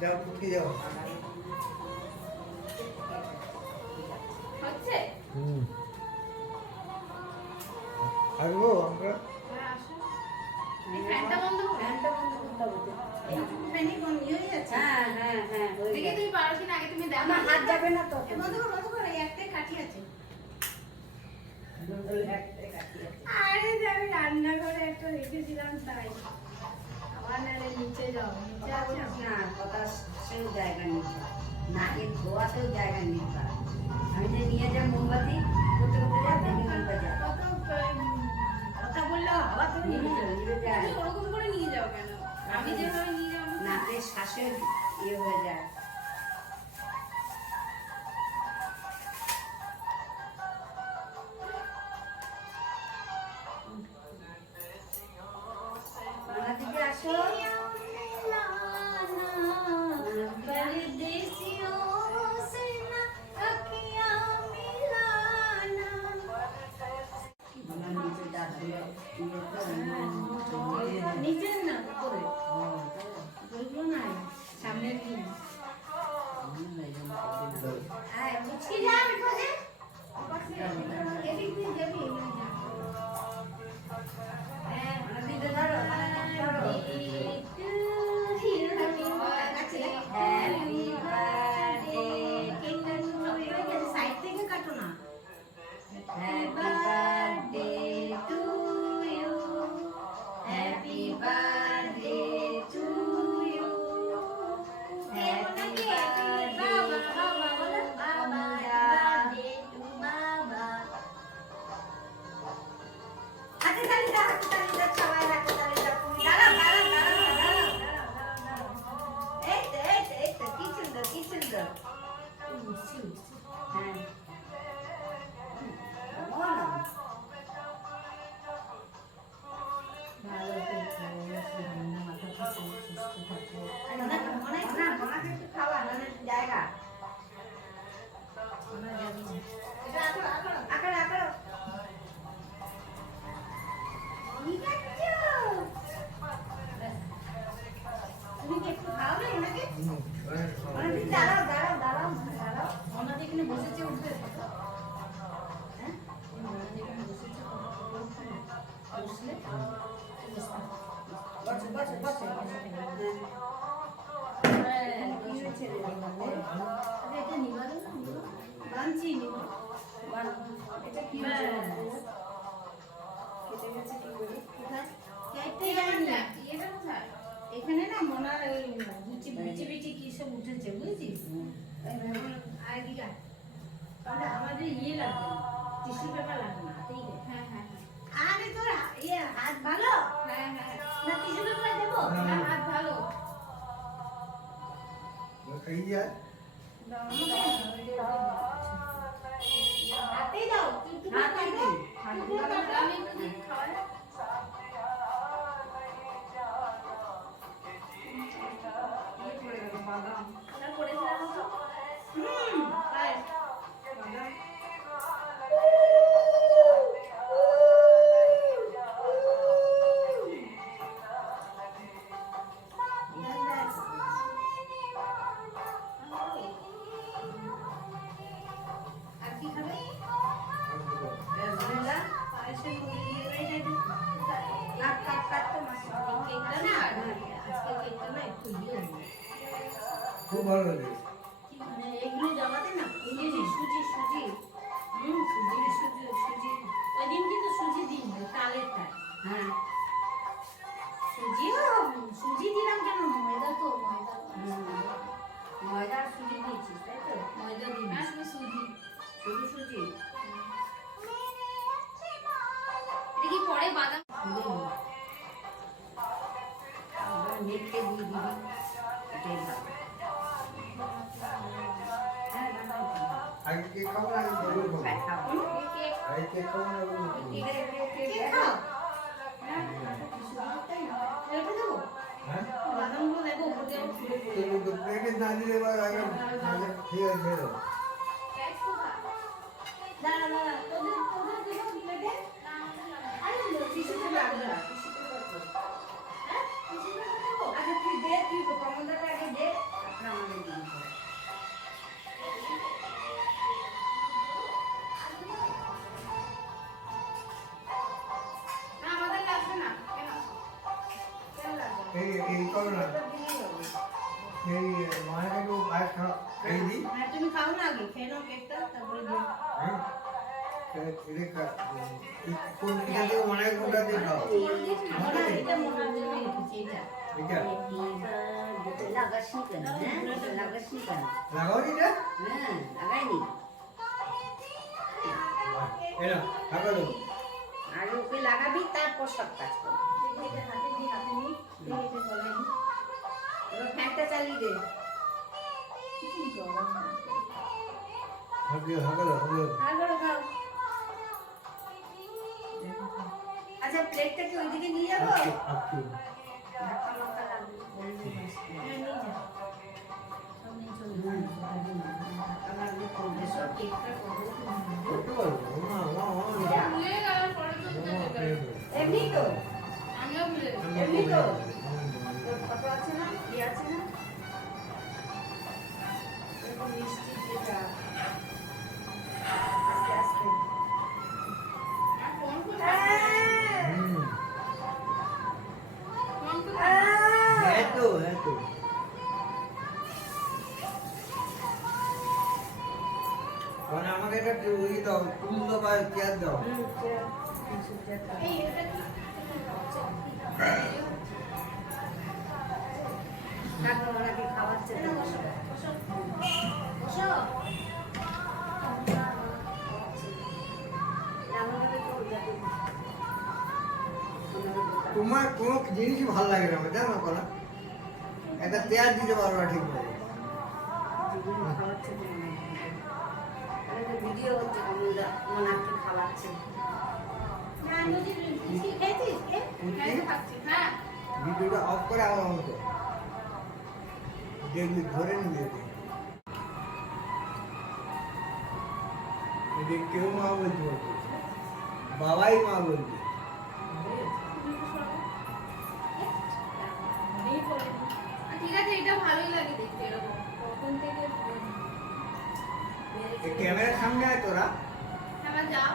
যাও উঠে যাও। হচ্ছে আসবো আমরা। এই ফ্যানটা বন্ধ করো। ফ্যানটা বন্ধ করতে হবে। ফ্যানই বন্ধ হয়ে যাচ্ছে। হ্যাঁ হ্যাঁ হ্যাঁ দেখি তুমি পারো কিনা আগে তুমি দেখো। আমার হাত যাবে না তো। বন্ধ করো বন্ধ করো, এই একটাই কাঠি আছে। আরে যে আমি রান্নাঘরে একটা রেখেছিলাম তাই। আবার নালে নিচে যাও, নিচে আছে না কথা সেও জায়গা নিতে নাকের ধোয়াতেও জায়গা নিতে পারে। আমি যে নিয়ে যাই মোমবাতি করতে করতে যাই দেখি নিতে যাই কত কথা বললেও আবার তুমি নিয়ে যাও। নিয়ে যায়। তুমি ওরকম করে নিয়ে যাও কেন? আমি যেভাবে নিয়ে যাবো নাকের শ্বাসের ইয়ে হয়ে যায়। নানা দিদি আসো। নিচে না উপরে বলবো না সামনে নিয়ে বুঝি যাও এদিক দিয়ে যাবি সাইড থেকে কাটো না। Happy birthday to you. Happy birthday to you. Happy জায়গা তুমি কি একটু খাওয়াবে ওনাকে? দাঁড়াও দাঁড়াও দাঁড়াও দাঁড়াও। ওনাদের এখানে বসেছে উঠবে হ্যাঁ ওনাদের এখানে বসেছে বসলে বসে বসে বসে এটা নিবারো না বানছি নিবো এটা কি কেটে গেছে কি করে? এখানে না মনার বিচি বিচি বিচি কি সব উঠেছে বুঝেছিস? আইডিয়া আমাদের ইয়ে লাগবে টিস্যু পেপার লাগবে না হাতেই দে। হ্যাঁ হ্যাঁ আরে তোর ইয়ে হাত ভালো? হ্যাঁ হ্যাঁ না টিস্যু পেপার দেবো? না হাত ভালো। খাই যায় হাতেই দাও তুই তুই হাতেই খাবে? দিই। আমি একটু দিই খাওয়াই। না করেছিলাম তো? তাই। আর কি খাবে? রসগোল্লা পায়েসের মধ্যে দিয়ে দেবে কাট কাট কাট তো মাছ কেকটা না আজকে কেকটা না একটু ইয়ে হলো। খুব ভালো লাগে। কি মানে এগুলো জমাতে না সুজি সুজি সুজি সুজি ওই দিন কিন্তু সুজি দিন তালেরটা হ্যাঁ সুজি দিলাম কেন ময়দা তো ময়দা ময়দা সুজি দিয়েছিস তাই তো? ময়দা দিন আসলে সুজি শুধু সুজি এটা কি পরে বাদাম মেখে দিয়ে দিবি এটাই ভালো। হ্যাঁ বানাও আগে কেক খাবো না আগে বলবো খাবো। কেক আগে কেক খাবো না বলবো খাবো। কেক খাও রেখে দেবো হ্যাঁ বাদামগুলো দেবো উপর দিয়ে ফুলে ফুলে তো প্লেটে না দিলে এবার আগে ঠিক আছে ছেড়ে দাও। দাঁড়া দাঁড়া তোদের তোদের দেবো প্লেটে আরে টিস্যুতে লাগবে না টিস্যুতে হ্যাঁ টিস্যুতে দেবো আচ্ছা তুই দে তুই কমলদাটা আগে দে এই করো না এই মায়ের একটু পায়েস খাই দিই হ্যাঁ তুমি খাও না আগে খেয়ে নাও কেকটা তারপরে দিও হ্যাঁ কোন এটা দিয়ে মনে কোনটা দিয়ে খাও মোনা এটা মোনার জন্য রেখেছি এটা এটা লাগাসনি কেন হ্যাঁ লাগাসনি কেন লাগাও এটা হ্যাঁ লাগাইনি এরা লাগাও দাও আগে ওকে লাগাবি তারপর সব কাজ করবি এটা হাতে দিয়ে হাতে নিই এটা গলায় নিই এবার ফ্যানটা চালিয়ে দে কি গরম হাতে হাতে দাও আগড় খাও আচ্ছা প্লেটটা কি ওইদিকে নিয়ে যাবো আপু ধাক্কা মাক্কা লাগবে হ্যাঁ নিয়ে যাও সব নিয়ে চলে ধাক্কা লাগবে করবে সব কেকটা করবো করতে পারবো মা মা মা ভুলে গেলাম পরে তো এমনি তো আমিও ভুলে গেছি। এমনি তো তোর ফটো আছে না ইয়ে আছে না এরকম মিষ্টি যেটা আস্তে আস্তে আর ফোন করতে ফোন করতে এতো এতো মানে আমাকে একটা ওই দাও ফুল দাও বা চেয়ার দাও এই এটা কি কাকু ওনাকে খাওয়াচ্ছে তো বসো বসো বসো রামনগরে তো যাবে তোমার কোনো জিনিসই ভালো লাগে না আমার জানো না একটা চেয়ার দিতে পারো না ঠিক মতো খাওয়াচ্ছে ভিডিও হচ্ছে কমলদা ওনাকে খাওয়াচ্ছে না নদী কি খেয়েছিস কে হ্যাঁ খাচ্ছি হ্যাঁ ভিডিওটা অফ করে আমার মতো দেখবি ধরে নিয়ে যেতে কেউ মা বলতে পারবে বাবাই মা বলবে এই করে ঠিক আছে এটা ভালোই লাগে দেখতে এরকম কখন থেকে ক্যামেরার সামনে আয় তোরা এবার যাও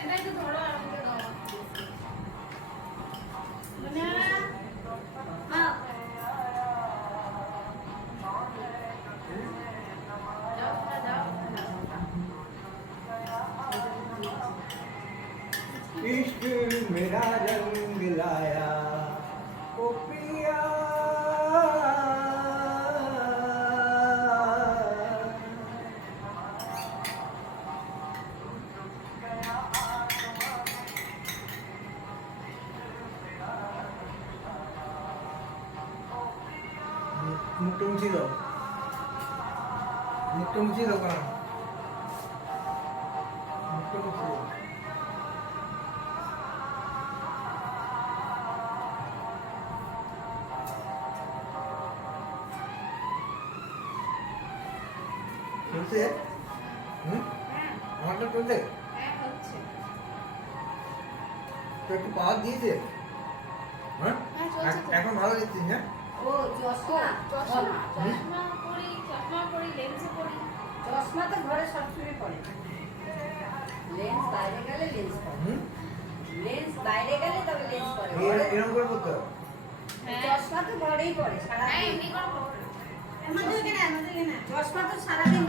এটা একটু ধরো আর আমাকে দাও মোনা যাও যাও इश्क मेरा रंग लाया ओ पिया মুখটা মুছিয়ে দাও মুখটা মুছিয়ে দাও কারণ মুখটা মুছিয়ে দাও চলছে হুম আমারটা চলছে হ্যাঁ হচ্ছে তো একটু পাওয়ার দিয়েছে হ্যাঁ হ্যাঁ, চলছে তো। এখন ভালো দেখছিস না ও চশমা চশমা চশমা পরি লেন্সে পরি চশমা তো ঘরে সবসময় পড়ে লেন্স বাইরে গেলে লেন্স পরে হুম লেন্স বাইরে গেলে তবে লেন্স পরে এরকম করে করতে হবে হ্যাঁ চশমা তো ঘরেই পড়ে হ্যাঁ সারাদিন এমনি করে পরি আমাদের এখানে চশমা তো সারাদিন